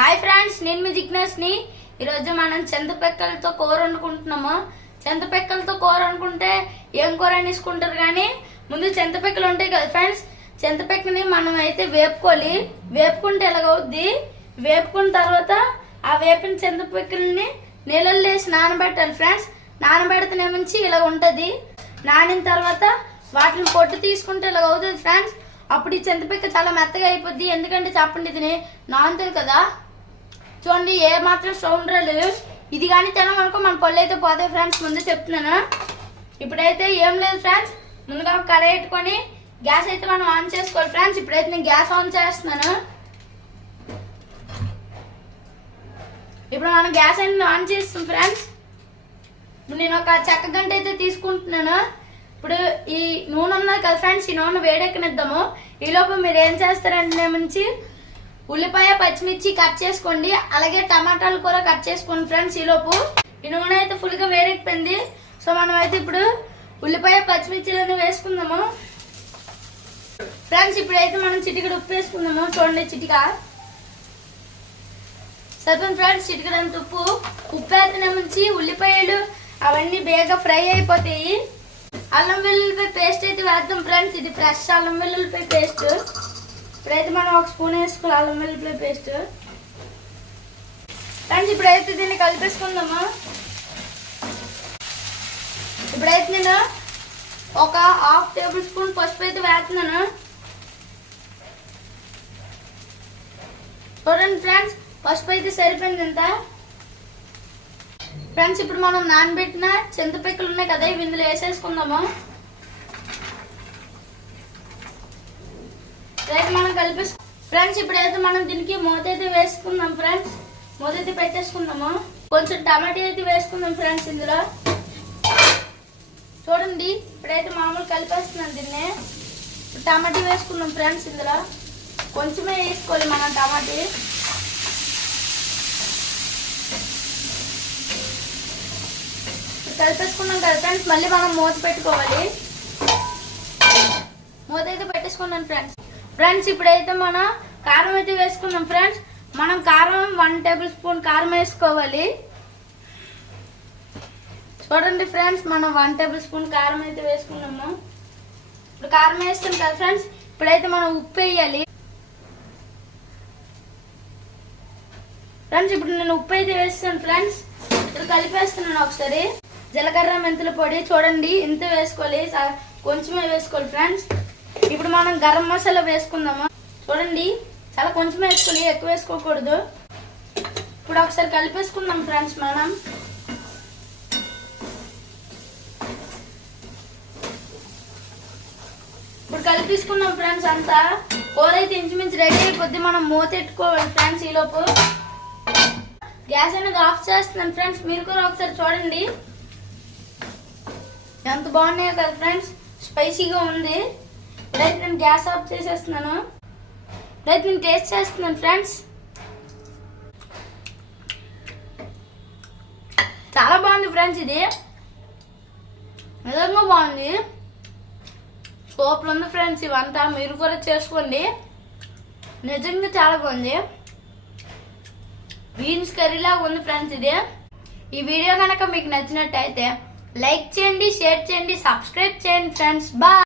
Hi friends నేను మీ జిగ్నేష్ని ఈరోజు మనం చింతపెక్కలతో కూర వండుకుంటున్నాము. చింతపెక్కలతో కూర వండుకుంటే ఏం కూర అనేసుకుంటారు కానీ ముందు చింతపెక్కలు ఉంటాయి కదా ఫ్రెండ్స్. చింతపెక్కని మనం అయితే వేపుకోవాలి. వేపుకుంటే ఎలాగవుద్ది? వేపుకున్న తర్వాత ఆ వేపిన చింతపిక్కల్ని నీళ్ళల్లో వేసి నానబెట్టాలి ఫ్రెండ్స్. నానబెడితేనే నుంచి ఇలా ఉంటుంది. నానిన తర్వాత వాటిని పొట్టు తీసుకుంటే ఇలా అవుతుంది ఫ్రెండ్స్. అప్పుడు ఈ చింతపిక్క చాలా మెత్తగా అయిపోద్ది. ఎందుకంటే చెప్పండి ఇది నానుతుంది కదా. చూడండి ఏ మాత్రం సౌండ్ రాలేదు ఇది కానీ తినమనుకో మన పళ్ళు అయితే పోతాయి ఫ్రెండ్స్. ముందు చెప్తున్నాను. ఇప్పుడైతే ఏం లేదు ఫ్రెండ్స్. ముందుగా కడాయి పెట్టుకొని గ్యాస్ అయితే మనం ఆన్ చేసుకోవాలి ఫ్రెండ్స్. ఇప్పుడైతే నేను గ్యాస్ ఆన్ చేస్తున్నాను. ఇప్పుడు మనం గ్యాస్ అయితే ఆన్ చేస్తాం ఫ్రెండ్స్. ఇప్పుడు నేను ఒక చెక్క గంట అయితే తీసుకుంటున్నాను. ఇప్పుడు ఈ నూనె ఉన్నది కదా ఫ్రెండ్స్ ఈ నూనె వేడెక్కనిద్దాము. ఈ లోపు మీరు ఏం చేస్తారంటే నుంచి ఉల్లిపాయ పచ్చిమిర్చి కట్ చేసుకోండి. అలాగే టమాటాలు కూడా కట్ చేసుకోండి ఫ్రెండ్స్ ఈ లోపు. ఈ నూనె అయితే ఫుల్గా వేడెక్కిపోయింది. సో మనం అయితే ఇప్పుడు ఉల్లిపాయ పచ్చిమిర్చిలను వేసుకుందాము. ఫ్రెండ్స్ ఇప్పుడైతే మనం చిటికడ ఉప్పు వేసుకుందాము. చూడండి చిటిక. సరిపోయింది ఫ్రెండ్స్ చిటికడంత ఉప్పు. ఉప్పు వేతనే నుంచి ఉల్లిపాయలు అవన్నీ బేగా ఫ్రై అయిపోతాయి. అల్లం వెల్లుల్లిపాయ పేస్ట్ అయితే వేద్దాం ఫ్రెండ్స్. ఇది ఫ్రెష్ అల్లం వెల్లుల్లిపాయ పేస్ట్. ఇప్పుడైతే మనం ఒక స్పూన్ వేసుకోవాలి అల్లం వెల్లుల్లి పేస్ట్. ఫ్రెండ్స్ ఇప్పుడైతే దీన్ని కలిపేసుకుందాము? ఇప్పుడైతే నేను ఒక హాఫ్ టేబుల్ స్పూన్ పసుపు అయితే వేస్తున్నాను. చూడండి ఫ్రెండ్స్ పసుపు అయితే సరిపోయింది ఇంత ఫ్రెండ్స్ ఇప్పుడు మనం నానబెట్టిన చింతపిక్కలు ఉన్నాయి కదా ఇవి ఇందులో వేసేసుకుందాము? రైట్ మనం కలిపేసు ఫ్రెండ్స్ ఇప్పుడైతే మనం దీనికి మూత అయితే వేసుకుందాం ఫ్రెండ్స్. మూత అయితే పెట్టేసుకుందాము? కొంచెం టమాటా అయితే వేసుకుందాం ఫ్రెండ్స్ ఇందులో. చూడండి ఇప్పుడైతే మామూలు కలిపేస్తున్నాం దీన్ని. టమాటా వేసుకుందాం ఫ్రెండ్స్ ఇందులో. కొంచెమే వేసుకోవాలి మనం టమాటా. కలిపేసుకున్నాం కదా ఫ్రెండ్స్ మళ్ళీ మనం మూత పెట్టుకోవాలి. మూత అయితే పెట్టేసుకున్నాం ఫ్రెండ్స్. ఫ్రెండ్స్ ఇప్పుడైతే మనం కారం అయితే వేసుకున్నాం ఫ్రెండ్స్. మనం కారం వన్ టేబుల్ స్పూన్ కారం వేసుకోవాలి. చూడండి ఫ్రెండ్స్ మనం వన్ టేబుల్ స్పూన్ కారం అయితే వేసుకున్నాము. ఇప్పుడు కారం వేస్తాం కదా ఫ్రెండ్స్ ఇప్పుడైతే మనం ఉప్పు వేయాలి. ఫ్రెండ్స్ ఇప్పుడు నేను ఉప్పు అయితే వేస్తాను ఫ్రెండ్స్. ఇప్పుడు కలిపేస్తున్నాను ఒకసారి. జీలకర్ర మెంతుల పొడి చూడండి ఇంత వేసుకోవాలి. స- కొంచెమే వేసుకోవాలి ఫ్రెండ్స్. ఇప్పుడు మనం గరం మసాలా వేసుకుందాము. చూడండి చాలా కొంచెం వేసుకుని ఎక్కువ వేసుకోకూడదు. ఇప్పుడు ఒకసారి కలిపేసుకుందాం ఫ్రెండ్స్ మనం. ఇప్పుడు కలిపేసుకున్నాం ఫ్రెండ్స్ అంతా. కూర అయితే ఇంచుమించు రెడీ అయిపోద్ది మనం మూత ఎట్టుకోవాలి ఫ్రెండ్స్ ఈలోపు. గ్యాస్ అనేది ఆఫ్ చేస్తున్నాను ఫ్రెండ్స్ మీరు కూడా ఒకసారి చూడండి. ఎంత బాగున్నాయో కదా ఫ్రెండ్స్ స్పైసీగా ఉంది. రైట్ నేను గ్యాస్ ఆఫ్ చేసేస్తున్నాను. రైట్ నేను టేస్ట్ చేస్తున్నాను ఫ్రెండ్స్. చాలా బాగుంది ఫ్రెండ్స్ ఇది. నిజంగా బాగుంది. సూపర్ ఉంది ఫ్రెండ్స్ ఇవంతా. మీరు కూడా చేసుకోండి. నిజంగా చాలా బాగుంది. బీన్స్ కర్రీలాగా ఉంది ఫ్రెండ్స్ ఇది. ఈ వీడియో కనుక మీకు నచ్చినట్టయితే లైక్ చేయండి షేర్ చేయండి సబ్స్క్రైబ్ చేయండి ఫ్రెండ్స్. బాయ్.